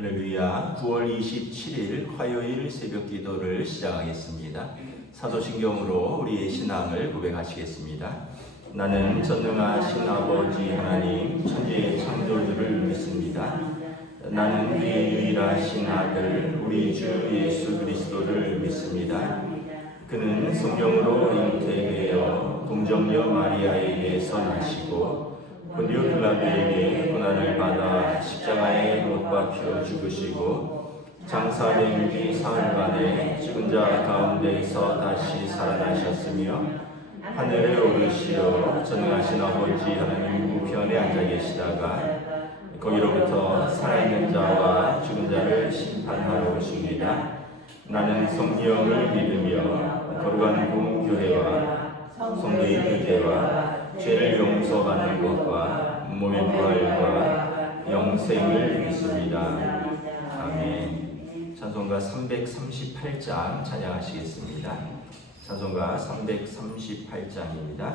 할렐루야. 9월 27일 화요일 새벽 기도를 시작하겠습니다. 사도신경으로 우리의 신앙을 고백하시겠습니다. 나는 전능하신 아버지 하나님 천지의 창조주를 믿습니다. 나는 그의 유일하신 아들 우리 주 예수 그리스도를 믿습니다. 그는 성령으로 잉태되어 동정녀 마리아에게서 나시고 본디오 빌라도에게 고난을 받아 십자가에 못 박혀 죽으시고 장사된 뒤 사흘간에 죽은 자 가운데에서 다시 살아나셨으며 하늘에 오르시어 전능하신 아버지 하나님 우편에 앉아 계시다가 거기로부터 살아있는 자와 죽은 자를 심판하러 오십니다. 나는 성령을 믿으며 거룩한 공교회와 성도의 교제와 죄를 용서받는 것과 몸의 부활과 영생을 믿습니다. 아멘. 찬송가 338장 찬양하시겠습니다. 찬송가 338장입니다.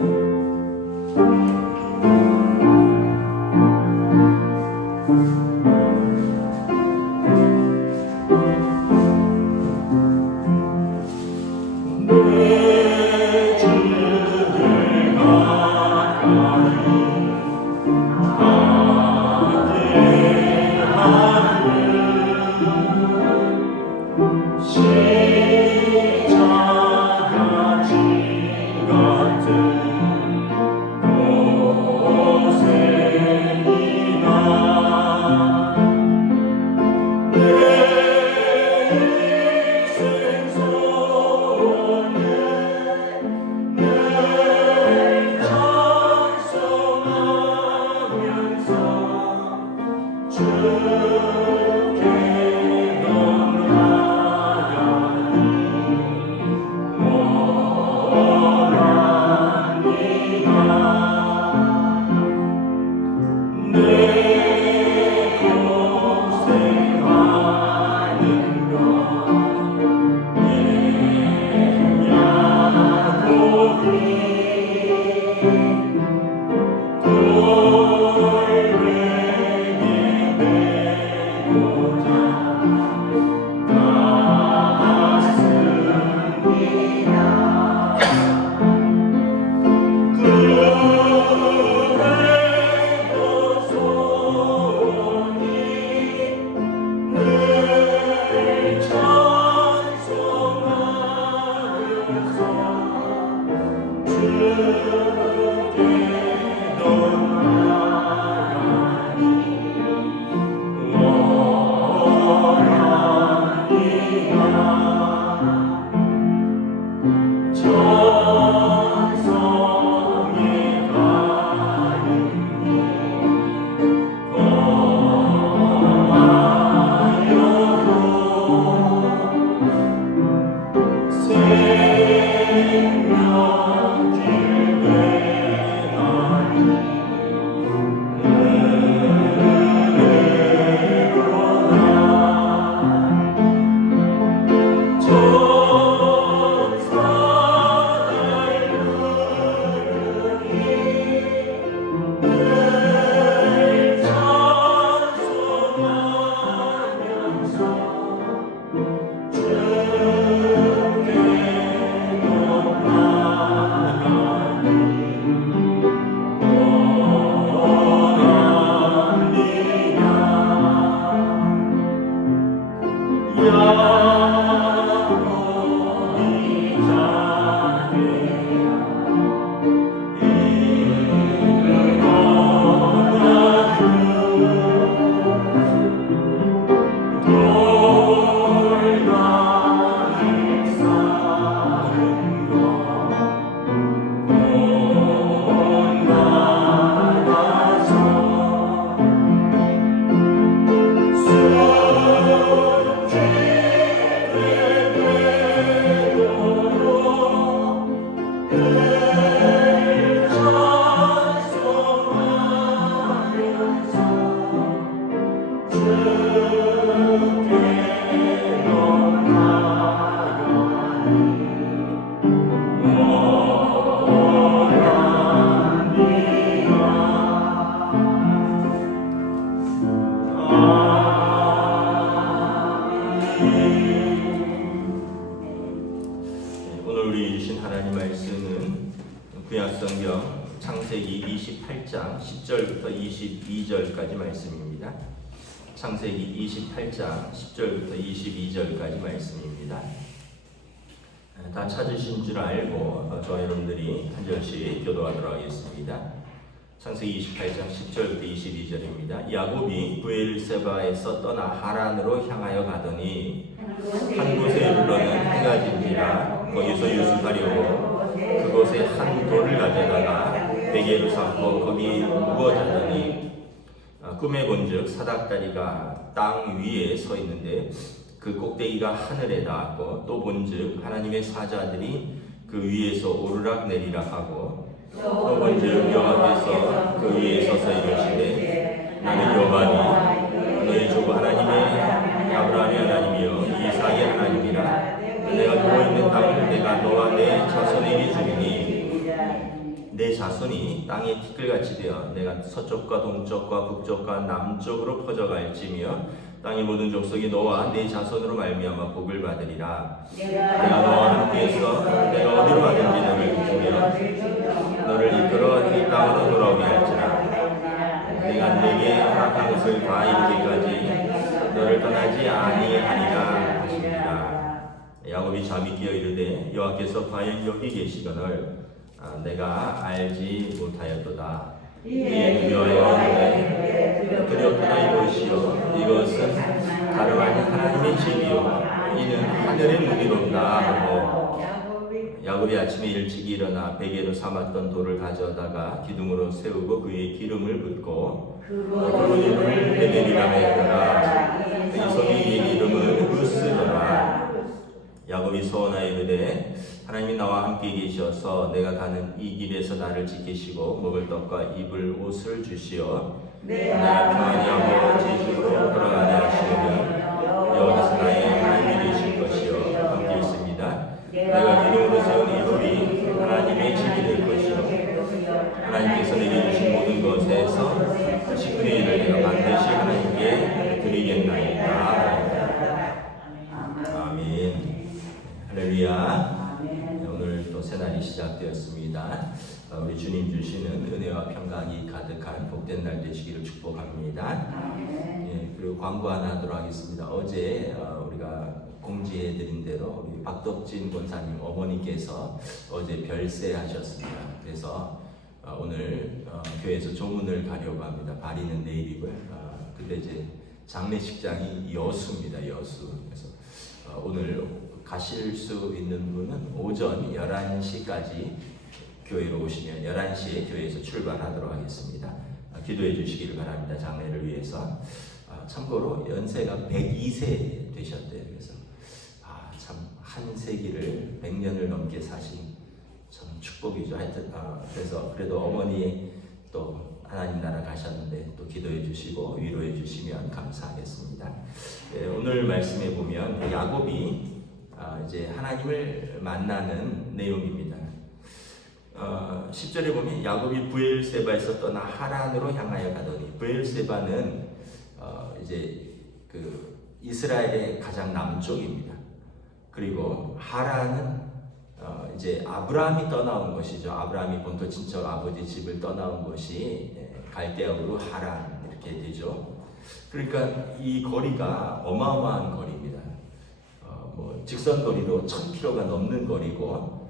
구약성경 창세기 28장 10절부터 22절까지 말씀입니다. 창세기 28장 10절부터 22절까지 말씀입니다. 다 찾으신 줄 알고 저와 여러분들이 한 절씩 교도하도록 하겠습니다. 창세기 28장 10절부터 22절입니다. 야곱이 브엘세바에서 떠나 하란으로 향하여 가더니 한 곳에 이르러는 해가 진지라 거기서 유숙하려고 그곳에 한 돌을 가져다가 베개로 삼고 거기 누워 자더니 꿈에 본즉 사닥다리가 땅 위에 서 있는데 그 꼭대기가 하늘에 닿았고 또 본즉 하나님의 사자들이 그 위에서 오르락 내리락 하고 또 본즉 여호와께서 그 위에 서서 이르시되 나는 여호와니 너희 주 하나님의 아브라함의 하나님이요 이삭의 하나님이라 내가 누워있는 땅을 내가 너와 내 자손에게 주리니 내 자손이 땅의 티끌같이 되어 내가 서쪽과 동쪽과 북쪽과 남쪽으로 퍼져갈지며 땅의 모든 족속이 너와 내 자손으로 말미암아 복을 받으리라. 내가 너와 함께해서 내가 어디로 가든지 너를 지키며 너를 이끌어 이 땅으로 돌아오게 할지라. 내가 네게 허락한 것을 다 이루기까지 너를 떠나지 아니하리라 하시니라. 야곱이 잠이 깨어 이르되 여호와께서 과연 여기 계시거늘 내가 알지 못하였도다. 이에 두려워하여 두렵도다 이것이요 이것은 다름 아닌 하나님의 집이요 이는 하늘의 문이로다 하고 야곱이 아침에 일찍 일어나 베개로 삼았던 돌을 가져다가 기둥으로 세우고 그에 기름을 붓고 그 이름을 베델이라 하였더라. 이 성의 이름은 루스더라. 야곱이 소원하여 이르되 하나님이 나와 함께 계셔서 내가 가는 이 길에서 나를 지키시고 먹을 떡과 입을 옷을 주시어 내가 평안히 하고 제주로 돌아가게 하시오니 여호와께서 나의 하나님이 되실 것이요 함께 있습니다. 내가 기름으로 세운 이 돌이 하나님의 집이 될 것이요 하나님께서 내게 주신 모든 것에서 10분의 1을 내가 반드시 하나님께 드리겠나이다. 아멘. 할렐루야. 오늘 또 새날이 시작되었습니다. 우리 주님 주시는 은혜와 평강이 가득한 복된 날 되시기를 축복합니다. 예, 그리고 광고 하나 하도록 하겠습니다. 어제 우리가 공지해드린 대로 우리 박덕진 권사님 어머니께서 어제 별세하셨습니다. 그래서 오늘 교회에서 조문을 가려고 합니다. 발인은 내일이고요. 근데 이제 장례식장이 여수입니다. 여수. 그래서 오늘 가실 수 있는 분은 오전 11시까지 교회로 오시면 11시에 교회에서 출발하도록 하겠습니다. 기도해 주시기를 바랍니다. 장례를 위해서. 참고로 연세가 102세 되셨대요. 그래서 참 한 세기를 100년을 넘게 사신 참 축복이죠. 하여튼 그래서 그래도 어머니 또 하나님 나라 가셨는데 또 기도해 주시고 위로해 주시면 감사하겠습니다. 네, 오늘 말씀에 보면 야곱이 이제 하나님을 만나는 내용입니다. 10절에 보면 야곱이 브엘세바에서 떠나 하란으로 향하여 가더니 브엘세바는 이제 그 이스라엘의 가장 남쪽입니다. 그리고 하란은 이제 아브라함이 떠나온 것이죠. 아브라함이 본토 친척 아버지 집을 떠나온 것이 갈대아우르 하란 이렇게 되죠. 그러니까 이 거리가 어마어마한 거리입니다. 직선 거리로 1000km가 넘는 거리고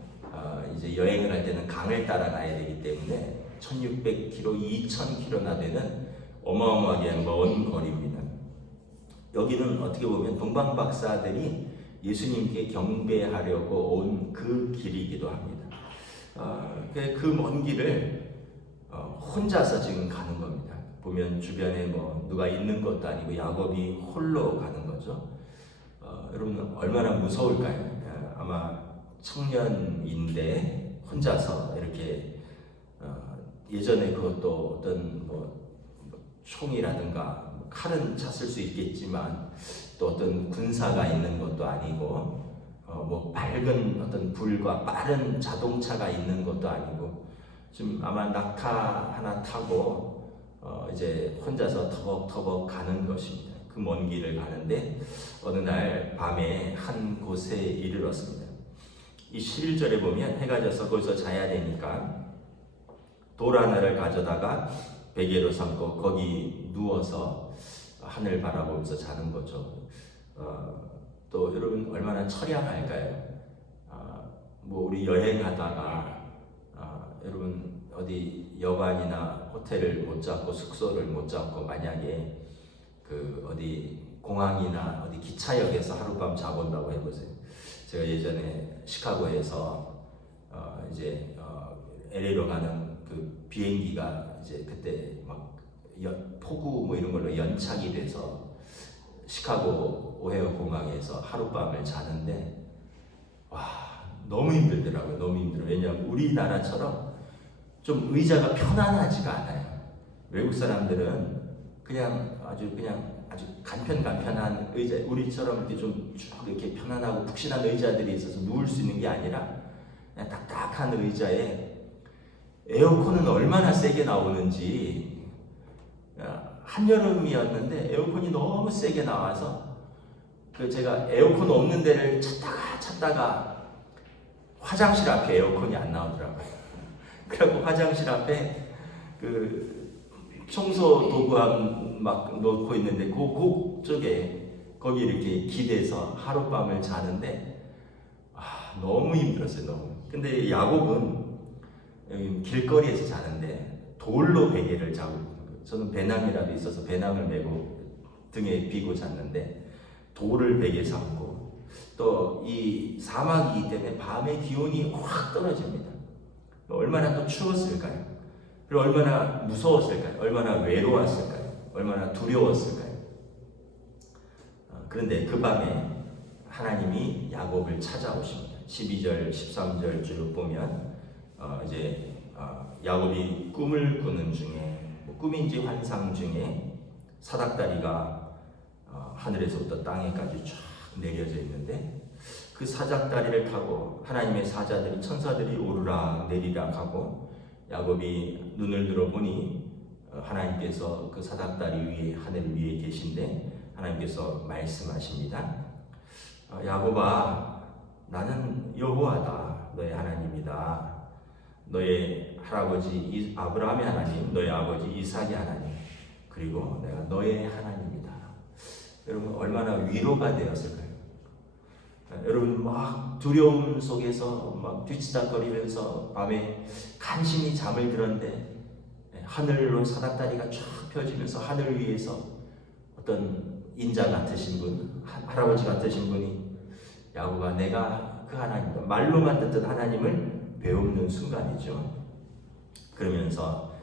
이제 여행을 할 때는 강을 따라가야 되기 때문에 1600km, 2000km나 되는 어마어마하게 먼 거리입니다. 여기는 어떻게 보면 동방박사들이 예수님께 경배하려고 온 그 길이기도 합니다. 그 먼 길을 혼자서 지금 가는 겁니다. 보면 주변에 뭐 누가 있는 것도 아니고 야곱이 홀로 가는 거죠. 여러분 얼마나 무서울까요? 아마 청년인데 혼자서 이렇게 예전에 그것도 어떤 뭐 총이라든가 칼은 찼을 수 있겠지만 또 어떤 군사가 있는 것도 아니고 뭐 밝은 어떤 불과 빠른 자동차가 있는 것도 아니고 지금 아마 낙타 하나 타고 이제 혼자서 터벅터벅 가는 것입니다. 그 먼 길을 가는데 어느 날 밤에 한 곳에 이르렀습니다. 이 11절에 보면 해가 져서 거기서 자야 되니까 돌 하나를 가져다가 베개로 삼고 거기 누워서 하늘 바라보면서 자는 거죠. 또 여러분 얼마나 처량할까요? 뭐 우리 여행하다가 여러분 어디 여관이나 호텔을 못 잡고 숙소를 못 잡고 만약에 그 어디 공항이나 어디 기차역에서 하룻밤 자본다고 해보세요. 제가 예전에 시카고에서 이제 LA로 가는 그 비행기가 이제 그때 막 폭우 뭐 이런 걸로 연착이 돼서 시카고 오헤어 공항에서 하룻밤을 자는데 와 너무 힘들더라고요. 너무 힘들어요. 왜냐하면 우리나라처럼 좀 의자가 편안하지가 않아요. 외국 사람들은 그냥 아주 간편한 의자, 우리처럼 이렇게 좀 쭉 이렇게 편안하고 푹신한 의자들이 있어서 누울 수 있는 게 아니라 그냥 딱딱한 의자에 에어컨은 얼마나 세게 나오는지, 한여름이었는데 에어컨이 너무 세게 나와서 그 제가 에어컨 없는 데를 찾다가 화장실 앞에 에어컨이 안 나오더라고요. 그리고 화장실 앞에 그 청소 도구 막 놓고 있는데 그쪽에 거기 이렇게 기대서 하룻밤을 자는데 너무 힘들었어요. 너무. 근데 야곱은 여기 길거리에서 자는데 돌로 베개를 자고, 저는 배낭이라도 있어서 배낭을 메고 등에 비고 잤는데 돌을 베개 삼고, 또 이 사막이기 때문에 밤에 기온이 확 떨어집니다. 얼마나 또 추웠을까요? 그리고 얼마나 무서웠을까요? 얼마나 외로웠을까요? 얼마나 두려웠을까요? 그런데 그 밤에 하나님이 야곱을 찾아오십니다. 12절, 13절 쭉 보면 이제 야곱이 꿈을 꾸는 중에, 꿈인지 환상 중에 사닥다리가 하늘에서부터 땅에까지 쫙 내려져 있는데, 그 사닥다리를 타고 하나님의 사자들이, 천사들이 오르락 내리락 하고, 야곱이 눈을 들어보니 하나님께서 그 사닥다리 위에, 하늘 위에 계신데 하나님께서 말씀하십니다. 야곱아, 나는 여호와다, 너의 하나님이다. 너의 할아버지 아브라함의 하나님, 너의 아버지 이삭의 하나님, 그리고 내가 너의 하나님이다. 여러분 얼마나 위로가 되었을까요? 여러분 막 두려움 속에서 막 뒤치다거리면서 밤에 간신히 잠을 들었는데 하늘로 사닥다리가 쫙 펴지면서 하늘 위에서 어떤 인자 같으신 분, 할아버지 같으신 분이 야곱아, 내가 그 하나님이다, 말로만 듣던 하나님을 배우는 순간이죠. 그러면서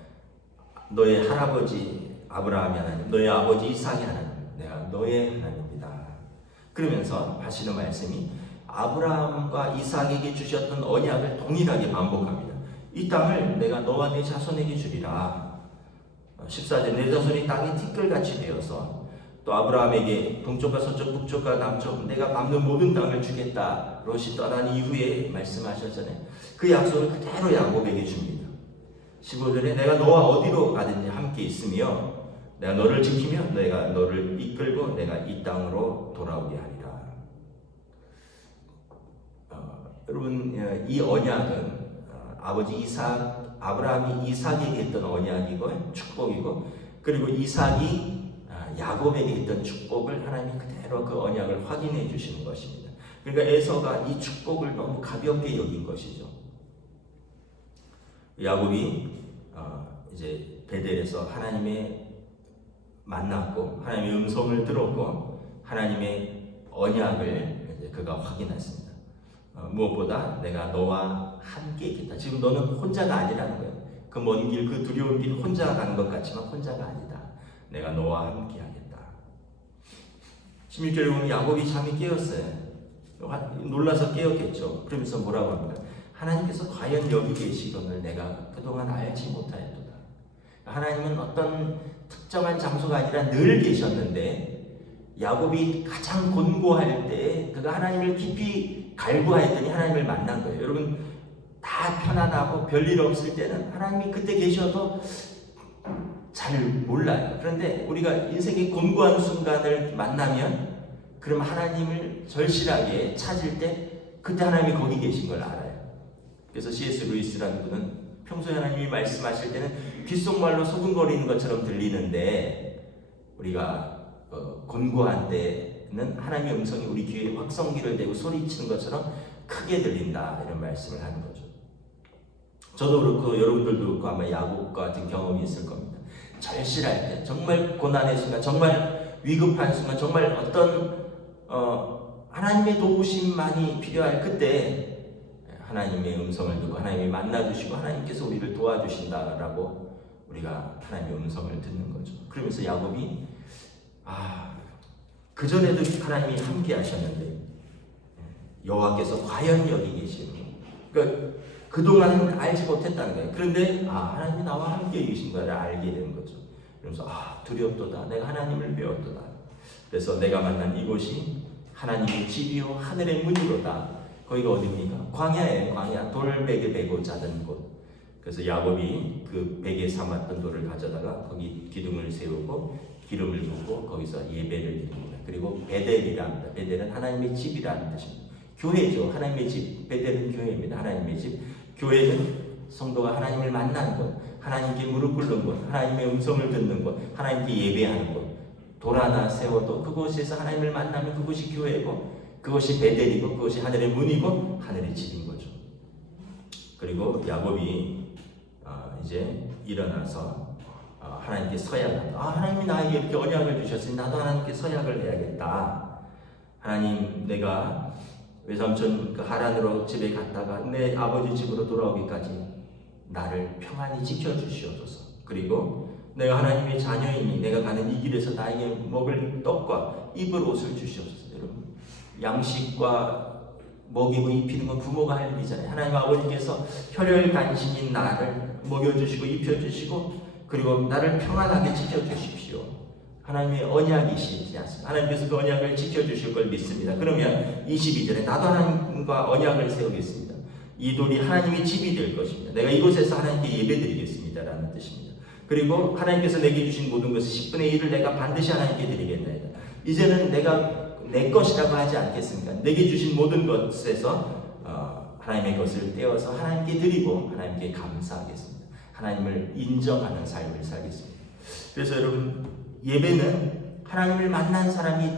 너의 할아버지 아브라함의 하나님, 너의 아버지 이삭의 하나님, 내가 너의 하나님이다. 그러면서 하시는 말씀이 아브라함과 이삭에게 주셨던 언약을 동일하게 반복합니다. 이 땅을 내가 너와 내 자손에게 주리라. 14절, 내 자손이 땅이 티끌같이 되어서 또 아브라함에게 동쪽과 서쪽, 북쪽과 남쪽 내가 밟는 모든 땅을 주겠다. 롯이 떠난 이후에 말씀하셨잖아요. 그 약속을 그대로 야곱에게 줍니다. 15절에 내가 너와 어디로 가든지 함께 있으며 내가 너를 지키며 내가 너를 이끌고 내가 이 땅으로 돌아오게 하리라. 여러분, 이 언약은 아버지 이삭, 아브라함이 이삭에게 했던 언약이고 축복이고, 그리고 이삭이 야곱에게 했던 축복을 하나님이 그대로 그 언약을 확인해 주시는 것입니다. 그러니까 에서가 이 축복을 너무 가볍게 여긴 것이죠. 야곱이 이제 베델에서 하나님의 만났고 하나님의 음성을 들었고 하나님의 언약을 이제 그가 확인했습니다. 무엇보다 내가 너와 함께 있겠다. 지금 너는 혼자가 아니라는 거예요. 그 먼 길, 그 두려운 길 혼자 가는 것 같지만 혼자가 아니다. 내가 너와 함께 하겠다. 16절에 보면 야곱이 잠이 깨었어요. 놀라서 깨었겠죠. 그러면서 뭐라고 합니까? 하나님께서 과연 여기 계시건을 내가 그동안 알지 못하였도다. 하나님은 어떤 특정한 장소가 아니라 늘 계셨는데, 야곱이 가장 곤고할 때 그가 하나님을 깊이 갈구하였더니 하나님을 만난 거예요. 여러분 다 편안하고 별일 없을 때는 하나님이 그때 계셔도 잘 몰라요. 그런데 우리가 인생의 곤고한 순간을 만나면, 그럼 하나님을 절실하게 찾을 때 그때 하나님이 거기 계신 걸 알아요. 그래서 C.S. 루이스라는 분은 평소에 하나님이 말씀하실 때는 귓속말로 소근거리는 것처럼 들리는데 우리가 곤고한 때는 하나님의 음성이 우리 귀에 확성기를 대고 소리치는 것처럼 크게 들린다, 이런 말씀을 하는 거죠. 저도 그렇고 여러분들도 그렇고 아마 야곱과 같은 경험이 있을 겁니다. 절실할 때, 정말 고난의 순간, 정말 위급한 순간, 정말 어떤 하나님의 도우심만이 필요할 그때 하나님의 음성을 듣고 하나님이 만나주시고 하나님께서 우리를 도와주신다라고 우리가 하나님의 음성을 듣는 거죠. 그러면서 야곱이 그전에도 하나님이 함께 하셨는데 여호와께서 과연 여기 계시는, 그러니까 그동안 알지 못했다는 거예요. 그런데 하나님이 나와 함께 계신 것을 알게 되는 거죠. 그러면서 두렵도다, 내가 하나님을 배웠도다. 그래서 내가 만난 이곳이 하나님의 집이요 하늘의 문이로다. 거기가 어디입니까? 광야에, 광야, 돌베개 베고 자던 곳. 그래서 야곱이 그 베개 삼았던 돌을 가져다가 거기 기둥을 세우고 기름을 붓고 거기서 예배를 드립니다. 그리고 베델이라 합니다. 베델은 하나님의 집이라는 뜻입니다. 교회죠. 하나님의 집. 베델은 교회입니다. 하나님의 집. 교회는 성도가 하나님을 만나는 곳, 하나님께 무릎 꿇는 곳, 하나님의 음성을 듣는 곳, 하나님께 예배하는 곳. 돌 하나 세워도 그곳에서 하나님을 만나면 그곳이 교회고, 그것이 베델이고, 그것이 하늘의 문이고 하늘의 집인 거죠. 그리고 야곱이 이제 일어나서 하나님께 서약한다. 하나님이 나에게 이렇게 언약을 주셨으니 나도 하나님께 서약을 해야겠다. 하나님, 내가 외삼촌 그 하란으로 집에 갔다가 내 아버지 집으로 돌아오기까지 나를 평안히 지켜주시옵소서. 그리고 내가 하나님의 자녀이니 내가 가는 이 길에서 나에게 먹을 떡과 입을 옷을 주시옵소서. 여러분, 양식과 먹이고 입히는 건 부모가 할 일이잖아요. 하나님 아버지께서 혈혈간신인 나를 먹여주시고 입혀주시고 그리고 나를 평안하게 지켜주십시오. 하나님의 언약이시지 않습니까? 하나님께서 그 언약을 지켜주실 걸 믿습니다. 그러면 22절에 나도 하나님과 언약을 세우겠습니다. 이 돌이 하나님의 집이 될 것입니다. 내가 이곳에서 하나님께 예배드리겠습니다 라는 뜻입니다. 그리고 하나님께서 내게 주신 모든 것을 10분의 1을 내가 반드시 하나님께 드리겠나이다. 이제는 내가 내 것이라고 하지 않겠습니까? 내게 주신 모든 것에서 하나님의 것을 떼어서 하나님께 드리고 하나님께 감사하겠습니다. 하나님을 인정하는 삶을 살겠습니다. 그래서 여러분, 예배는 하나님을 만난 사람이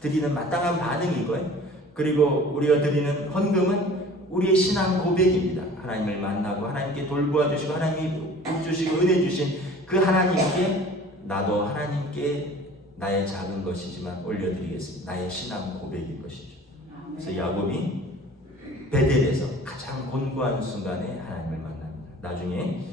드리는 마땅한 반응이고요. 그리고 우리가 드리는 헌금은 우리의 신앙 고백입니다. 하나님을 만나고 하나님께 돌보아 주시고 하나님이 복 주시고 은혜 주신 그 하나님께 나도 하나님께 나의 작은 것이지만 올려드리겠습니다. 나의 신앙 고백일 것이죠. 그래서 야곱이 베델에서 가장 곤고한 순간에 하나님을 만납니다. 나중에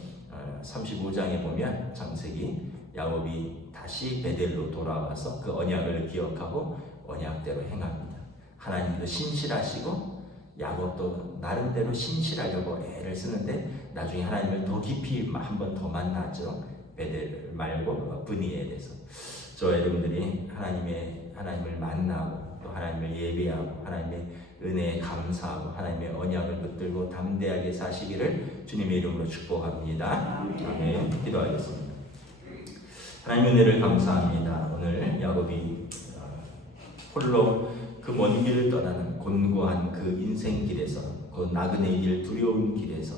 35장에 보면 창세기 야곱이 다시 베델로 돌아와서 그 언약을 기억하고 언약대로 행합니다. 하나님도 신실하시고 야곱도 나름대로 신실하려고 애를 쓰는데 나중에 하나님을 더 깊이 한 번 더 만나죠. 베델 말고 브니엘에서. 저 여러분들이 하나님을 만나고 또 하나님을 예배하고 하나님의 은혜에 감사하고 하나님의 언약을 붙들고 담대하게 사시기를 주님의 이름으로 축복합니다. 아멘. 기도하겠습니다. 하나님의 은혜를 감사합니다. 오늘 야곱이 홀로 그 먼 길을 떠나는 곤고한 그 인생길에서, 그 나그네 길, 두려운 길에서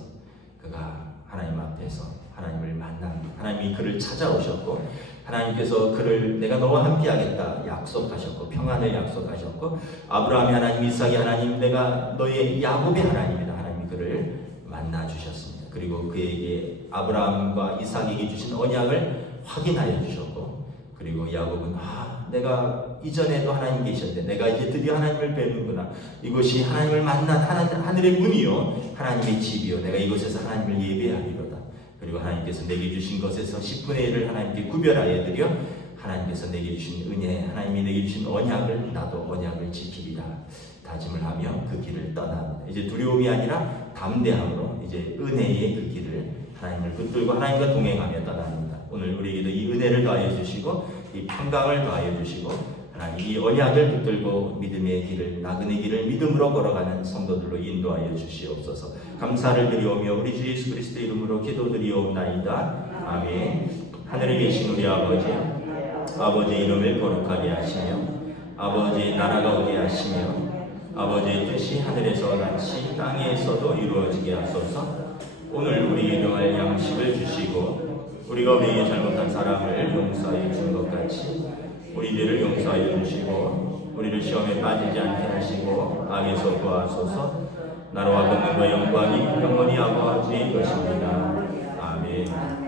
그가 하나님 앞에서 하나님을 만납니다. 하나님이 그를 찾아오셨고 하나님께서 그를 내가 너와 함께 하겠다 약속하셨고 평안을 약속하셨고 아브라함의 하나님, 이삭의 하나님, 내가 너의 야곱의 하나님이다. 하나님이 그를 만나 주셨습니다. 그리고 그에게 아브라함과 이삭에게 주신 언약을 확인하여 주셨고, 그리고 야곱은 내가 이전에도 하나님 계셨는데 내가 이제 드디어 하나님을 뵙는구나. 이것이 하나님을 만난 하늘의 문이요 하나님의 집이요 내가 이곳에서 하나님을 예배하리로다. 그리고 하나님께서 내게 주신 것에서 10분의 1을 하나님께 구별하여 드려 하나님께서 내게 주신 은혜, 하나님이 내게 주신 언약을 나도 언약을 지키리라 다짐을 하며 그 길을 떠납니다. 이제 두려움이 아니라 담대함으로 이제 은혜의 그 길을 하나님을 붙들고 하나님과 동행하며 떠납니다. 오늘 우리에게도 이 은혜를 더하여 주시고 이 평강을 더하여 주시고 하나님 이 언약을 붙들고 믿음의 길을, 나그네 길을 믿음으로 걸어가는 성도들로 인도하여 주시옵소서. 감사를 드리오며 우리 주 예수 그리스도의 이름으로 기도드리옵나이다. 아멘. 하늘에 계신 우리 아버지의 이름을 거룩하게 하시며 아버지의 나라가 오게 하시며 아버지의 뜻이 하늘에서 같이 땅에서도 이루어지게 하소서. 오늘 우리에게 용할 양식을 주시고 우리가 우리에게 잘못한 사람을 용서하여 준 것 같이 우리들을 용서하여 주시고 우리를 시험에 빠지지 않게 하시고 악에서 구하소서. 나라와 권능과 영광이 영원히 아버지의 것입니다. 아멘.